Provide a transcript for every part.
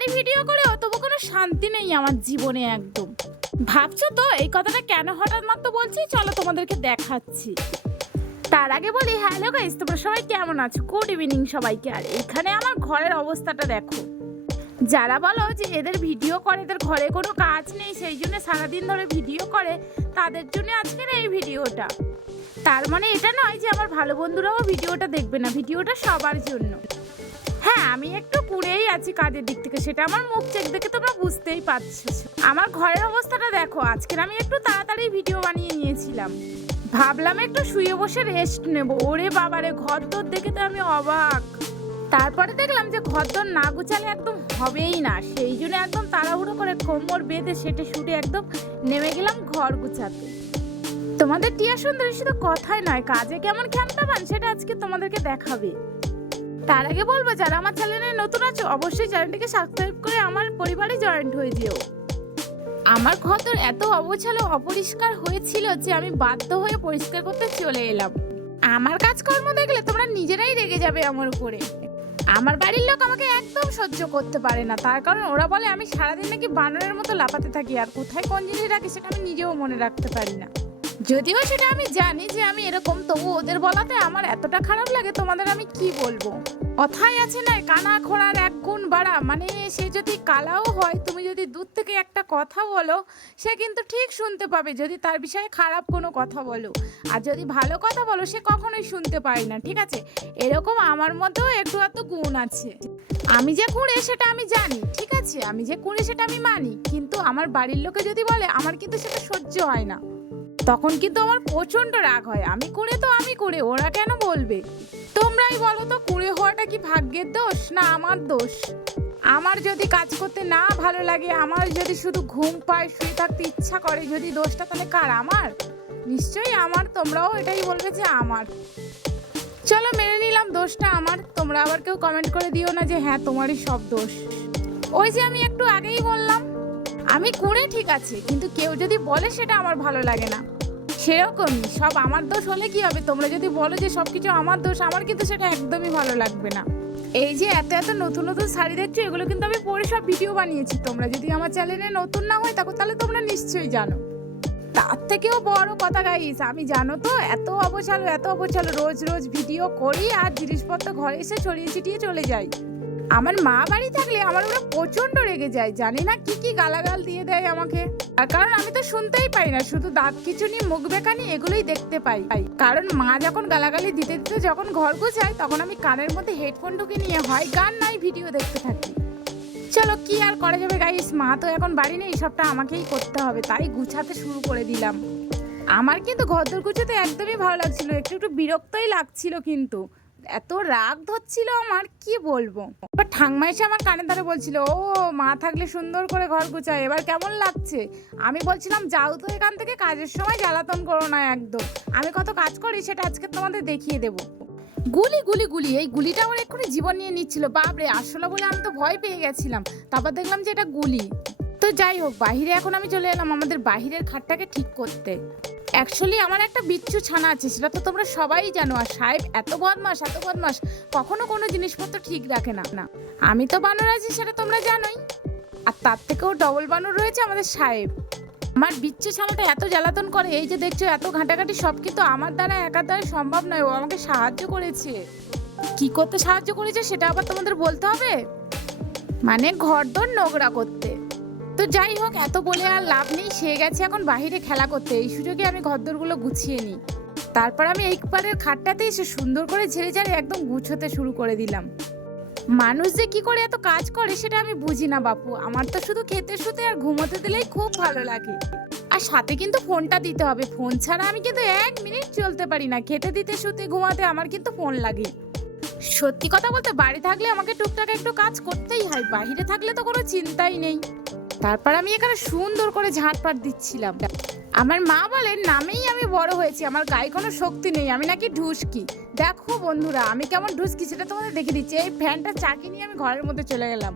তাড়াতাড়ি ভিডিও করেও তবু কোনো শান্তি নেই আমার জীবনে একদম। ভাবছো তো এই কথাটা কেন হঠাৎ মাত্র বলছি? চলো তোমাদেরকে দেখাচ্ছি। তার আগে বলি হ্যালো গাইস, তোমরা সবাই কেমন আছো? গুড ইভিনিং সবাইকে। আর এখানে আমার ঘরের অবস্থাটা দেখো। যারা বলো যে এদের ভিডিও করে, এদের ঘরে কোনো কাজ নেই সেই জন্য সারাদিন ধরে ভিডিও করে, তাদের জন্য আজকের এই ভিডিওটা। তার মানে এটা নয় যে আমার ভালো বন্ধুরাও ভিডিওটা দেখবে না, ভিডিওটা সবার জন্য। হ্যাঁ, আমি একটু পুড়েই আছি কাজের দিক থেকে, সেটা আমার মুখ চেক দেখে তোমরা বুঝতেই পারছো। আমার ঘরের অবস্থাটা দেখো। আজকের আমি একটু তাড়াতাড়ি ভিডিও বানিয়ে নিয়েছিলাম, ভাবলাম একটু শুয়ে বসে রেস্ট নেব। ওরে বাবারে, ঘরদোর দেখে তো আমি অবাক। তারপরে দেখলাম যে ঘরদোর না গুছালে একদম হবেই না, সেই জন্য একদম তাড়াহুড়ো করে কোমর বেঁধে সেটে শুটে একদম নেমে গেলাম ঘর গুছাতে। তোমাদের টিয়া সুন্দরী শুধু কথাই নয়, কাজে কেমন ক্ষমতা পান সেটা আজকে তোমাদেরকে দেখাবে। তার আগে বলবো, যারা আমার চ্যানেলে নতুন আছো অবশ্যই চ্যানেলটিকে সাবস্ক্রাইব করে আমার পরিবারে জয়েন্ট হয়ে যেও। আমার ঘর এত অগোছালো অপরিষ্কার হয়েছিল যে আমি বাধ্য হয়ে পরিষ্কার করতে চলে এলাম। আমার কাজকর্ম দেখলে তোমরা নিজেরাই রেগে যাবে আমার উপরে। আমার বাড়ির লোক আমাকে একদম সহ্য করতে পারে না, তার কারণ ওরা বলে আমি সারাদিন নাকি বানরের মতো লাফাতে থাকি, আর কোথায় কোন জিনিস রাখি সেটা আমি নিজেও মনে রাখতে পারি না। যদিও সেটা আমি জানি যে আমি এরকম, তবু ওদের বলাতে আমার এতটা খারাপ লাগে তোমাদের আমি কি বলবো। কথাই আছে না, কানা ঘোড়ার এক গুণ বাড়া। মানে সে যদি কালাও হয়, তুমি যদি দূর থেকে একটা কথা বলো সে কিন্তু ঠিক শুনতে পাবে, যদি তার বিষয়ে খারাপ কোনো কথা বলো। আর যদি ভালো কথা বলো সে কখনোই শুনতে পায় না, ঠিক আছে? এরকম আমার মধ্যেও একটু এত গুণ আছে। আমি যে কুঁড়ে সেটা আমি জানি, ঠিক আছে? আমি যে কুঁড়ে সেটা আমি মানি, কিন্তু আমার বাড়ির লোকে যদি বলে আমার কিন্তু সেটা সহ্য হয় না, তখন কিন্তু আমার প্রচন্ড রাগ হয়। আমি কুঁড়ে তো আমি কুঁড়ে, ওরা কেন বলবে? তোমরাই বলো তো, কুঁড়ে হওয়াটা কি ভাগ্যের দোষ না আমার দোষ? আমার যদি কাজ করতে না ভালো লাগে, আমার যদি শুধু ঘুম পায়, শুয়ে থাকতে ইচ্ছা করে, যদি দোষটা তাহলে কার? আমার? নিশ্চয়ই আমার। তোমরাও এটাই বলবে যে আমার। চলো মেনে নিলাম দোষটা আমার। তোমরা আবার কেউ কমেন্ট করে দিও না যে হ্যাঁ তোমারই সব দোষ। ওই যে আমি একটু আগেই বললাম আমি কুঁড়ে, ঠিক আছে, কিন্তু কেউ যদি বলে সেটা আমার ভালো লাগে না। সেরকমই সব আমার দোষ হলে কি হবে? তোমরা যদি বলো যে সবকিছু আমার দোষ, আমার কিন্তু সেটা একদমই ভালো লাগবে না। এই যে এত এত নতুন নতুন শাড়ি দেখছো, এগুলো কিন্তু আমি পরে সব ভিডিও বানিয়েছি। তোমরা যদি আমার চ্যানেলে নতুন না হয় থাকো তাহলে তোমরা নিশ্চয়ই জানো। তার থেকেও বড় কথা গাইস, আমি জানো তো এত অবসালো রোজ রোজ ভিডিও করি আর জিনিসপত্র ঘরে এসে ছড়িয়ে ছিটিয়ে চলে যাই। আমার মা বাড়ি থাকলে আমার ওরা প্রচন্ড রেগে যায়, জানি না কি কি গালাগাল দিয়ে দেয় আমাকে। তার কারণ আমি তো শুনতেই পাই না, শুধু দাঁত খিঁচুনি মুখ বেঁকানি এগুলোই দেখতে পাই। কারণ মা যখন গালাগালি দিতে দিতে যখন ঘর গোছায়, তখন আমি কানের মধ্যে হেডফোন ঢুকে নিয়ে হয় গান নাই ভিডিও দেখতে থাকি। চলো কি আর করা যাবে গাইস, মা তো এখন বাড়ি নেই, সবটা আমাকেই করতে হবে, তাই গুছাতে শুরু করে দিলাম। আমার কিন্তু ঘরদোর গুছাতে একদমই ভালো লাগছিল, একটু একটু বিরক্তই লাগছিল, কিন্তু এত রাগ ধরছিল আমার কি বলবো। এবার ঠাংমা এসে আমার কানে ধরে বলছিল, ও মা থাকলে সুন্দর করে ঘর গুছায়, এবার কেমন লাগছে? আমি বলছিলাম যাও তো এখান থেকে, কাজের সময় জ্বালাতন করো না একদম। আমি কত কাজ করি সেটা আজকে তোমাদের দেখিয়ে দেবো। গুলি গুলি গুলি, এই গুলিটা আমার এক্ষুনি জীবন নিয়ে নিচ্ছিল। বাপরে, আসলে বলে আমি তো ভয় পেয়ে গেছিলাম, তারপর দেখলাম যে এটা গুলি। তো যাই হোক, বাহিরে এখন আমি চলে এলাম আমাদের বাহিরের খাটটাকে ঠিক করতে। অ্যাকচুয়ালি আমার একটা বিচ্ছু ছানা আছে, সেটা তো তোমরা সবাই জানো। আর সাহেব এত বদমাস কখনো কোনো জিনিসপত্র ঠিক রাখে না। আমি তো বানর আছি সেটা তোমরা জানোই, আর তার থেকেও ডবল বানর রয়েছে আমাদের সাহেব। আমার বিচ্ছু ছানাটা এত জ্বালাতন করে, এই যে দেখছো এত ঘাঁটাঘাঁটি, সব কিন্তু আমার দ্বারা একার দ্বারা সম্ভব নয়। ও আমাকে সাহায্য করেছে। কি করতে সাহায্য করেছে সেটা আবার তোমাদের বলতে হবে? মানে ঘরদোর নোংরা করতে। তো যাই হোক, এত বলে আর লাভ নেই, সে গেছে এখন বাহিরে খেলা করতে। এই সুযোগে আমি ঘরদোরগুলো গুছিয়ে নিই। তারপর আমি এই পারের খাটটাতে এসে সুন্দর করে ঝেড়ে ঝেড়ে একদম গুছোতে শুরু করে দিলাম। মানুষ যে কি করে এত কাজ করে সেটা আমি বুঝি না বাপু। আমার তো শুধু খেতে শুতে আর ঘুমোতে দিলেই খুব ভালো লাগে। আর সাথে কিন্তু ফোনটা দিতে হবে, ফোন ছাড়া আমি কিন্তু এক মিনিট চলতে পারি না। খেতে দিতে শুতে ঘুমাতে আমার কিন্তু ফোন লাগে। সত্যি কথা বলতে, বাড়ি থাকলে আমাকে টুকটাক একটু কাজ করতেই হয়, বাইরে থাকলে তো কোনো চিন্তাই নেই। তারপর আমি এখানে সুন্দর করে ঝাঁটপাট দিচ্ছিলাম। আমার মা বলেন নামেই আমি বড় হয়েছি, আমার গায়ে কোনো শক্তি নেই, আমি নাকি ঢুসকি। দেখো বন্ধুরা আমি কেমন ঢুসকি সেটা তোমাদের দেখে দিচ্ছি। এই ফ্যানটা চাকিয়ে নিয়ে আমি ঘরের মধ্যে চলে গেলাম।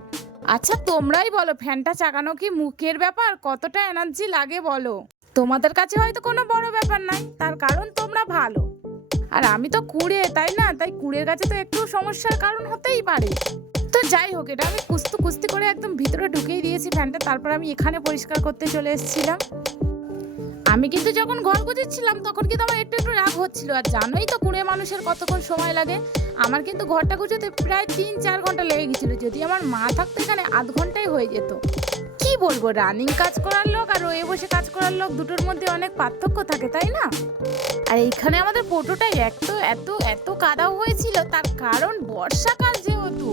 আচ্ছা তোমরাই বলো, ফ্যানটা চাকানো কি মুখের ব্যাপার? কতটা এনার্জি লাগে বলো? তোমাদের কাছে হয়তো কোনো বড় ব্যাপার নাই, তার কারণ তোমরা ভালো। আর আমি তো কুঁড়ে, তাই না? তাই কুঁড়ের কাছে তো একটু সমস্যার কারণ হতেই পারে। তো যাই হোক, এটা আমি কুস্তি করে একদম ভিতরে ঢুকিয়ে দিয়েছি ফ্যানটা। তারপর আমি এখানে পরিষ্কার করতে চলে এসেছিলাম। আমি কিন্তু যখন ঘর গুছিয়েছিলাম তখন কিন্তু আমার একটু রাগ হচ্ছিল। আর জানোই তো কুড়ে মানুষের কতক্ষণ সময় লাগে। আমার কিন্তু ঘরটা গুছোতে প্রায় 3-4 ঘন্টা লেগে গেছিল। যদি আমার মা থাকতো এখানে আধ ঘন্টায় হয়ে যেত। কি বলবো, রানিং কাজ করার লোক আর রয়ে বসে কাজ করার লোক দুটোর মধ্যে অনেক পার্থক্য থাকে, তাই না? আর এইখানে আমাদের ফটোটাই এত কাদাও হয়েছিল, তার কারণ বর্ষাকাল যেহেতু।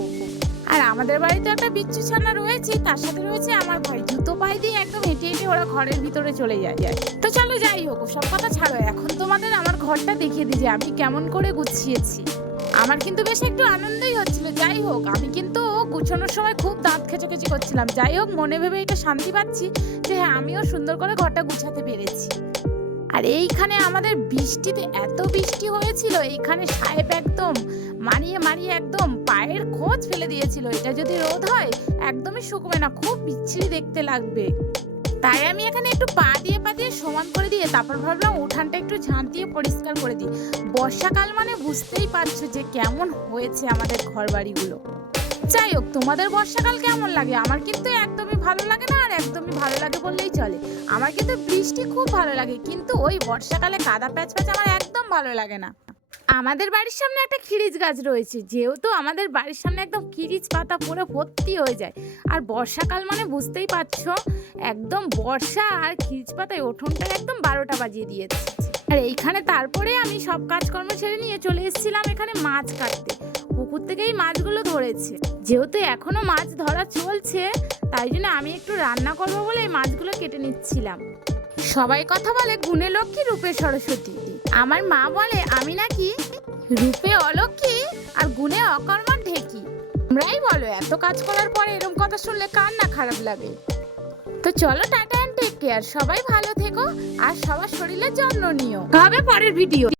আর আমাদের বাড়িতে একটা বিচ্ছু ছানা রয়েছে, তার সাথে রয়েছে আমার ভাই। জুতো পায়ে দিয়ে একদম হেঁটে ওরা ঘরের ভিতরে চলে যায়। তো চলো যাই হোক, সব কথা ছাড়ো, এখন তোমাদের আমার ঘরটা দেখিয়ে দিই যে আমি কেমন করে গুছিয়েছি। আমার কিন্তু বেশ একটু আনন্দই হচ্ছিল। যাই হোক, আমি কিন্তু গুছানোর সময় খুব দাঁত খেচোখেচি করছিলাম। যাই হোক, মনে ভেবে এটা শান্তি পাচ্ছি যে হ্যাঁ, আমিও সুন্দর করে ঘরটা গুছাতে পেরেছি। আর এইখানে আমাদের বৃষ্টিতে এত বৃষ্টি হয়েছিল, এইখানে সাহেব একদম মারিয়ে একদম পায়ের খোঁজ ফেলে দিয়েছিল। এটা যদি রোদ হয় একদমই শুকবে না, খুব বিচ্ছিরি দেখতে লাগবে। তাই আমি এখানে একটু পা দিয়ে সমান করে দিয়ে তারপর ভাবলাম উঠানটা একটু ঝাঁট দিয়ে পরিষ্কার করে দিই। বর্ষাকাল মানে বুঝতেই পারছো যে কেমন হয়েছে আমাদের ঘর বাড়িগুলো। যাই হোক, তোমাদের বর্ষাকাল কেমন লাগে? আমার কিন্তু একদমই ভালো লাগে না, আর একদমই ভালো লাগে বললেই চলে। আমার কিন্তু বৃষ্টি খুব ভালো লাগে, কিন্তু ওই বর্ষাকালে কাদা প্যাচ আমার একদম ভালো লাগে না। আমাদের বাড়ির সামনে একটা খিরিচ গাছ রয়েছে, যেহেতু আমাদের বাড়ির সামনে একদম খিরিচ পাতা পুরো ভর্তি হয়ে যায়। আর বর্ষাকাল মানে বুঝতেই পারছো, একদম বর্ষা আর খিরিচ পাতায় উঠোনটা একদম 12টা বাজিয়ে দিয়েছে। আর এইখানে তারপরে আমি সব কাজকর্ম ছেড়ে নিয়ে চলে এসেছিলাম এখানে মাছ কাটতে। পুকুর থেকেই মাছগুলো ধরেছে। যেহেতু এখনো মাছ ধরা চলছে, তাই জন্য আমি একটু রান্না করবো বলে এই মাছগুলো কেটে নিচ্ছিলাম। সবাই কথা বলে গুণে লক্ষ্মী রূপে সরস্বতী। আমার মা বলে আমি নাকি রূপে অলক্ষ্মী আর গুণে অকর্মার ঢেকি। তোমরাই বলো, এত কাজ করার পরে এরকম কথা শুনলে কার না খারাপ লাগে? তো চলো, টাটা এন্ড টেক কেয়ার। সবাই ভালো থেকো আর সবার শরীরের যত্ন নিও। হবে পরের ভিডিও।